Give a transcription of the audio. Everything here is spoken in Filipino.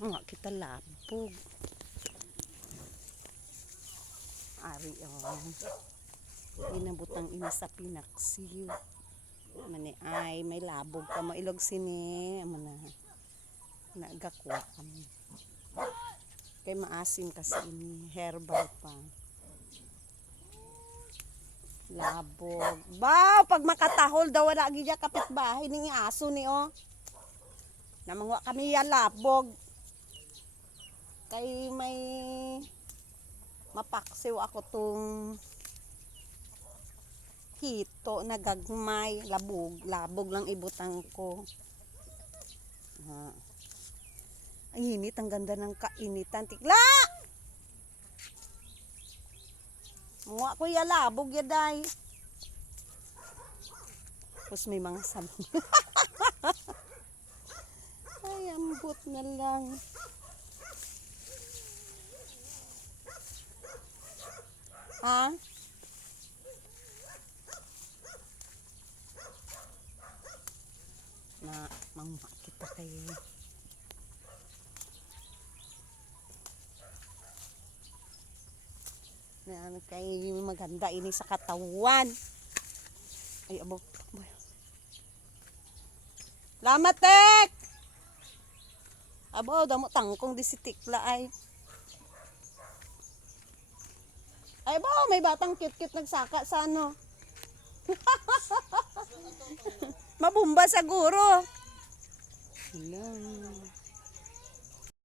Nga kita labog. Ari oh. Inabutang ina sa pinaksiw. Mani ay may labog ka mo ilog sini mana nagakwa kami. Kay maasim kasi ini herbal pa. Labog. Ba, pag makatahol daw wala gidya kapitbahay ning aso ni oh. Namangwa kami ya labog. Kay may mapaksiw ako tung hito na gagmay, labog, labog lang ibutang ko. Ha. Ay, init, ang ganda ng kainitan. Tikla! Mga ko ya labog ya day. Tapos may mga sabi. Ay, ambot na lang. Ha? Na mangma kita kayo. Na ano kay maganda ini sa katawan. Ay abo. abo. Lamat tek. Abo, damo tangkong di si Tikla ay. Ay bo, may batang cute-cute nagsaka sa ano. Mabumba sa guro.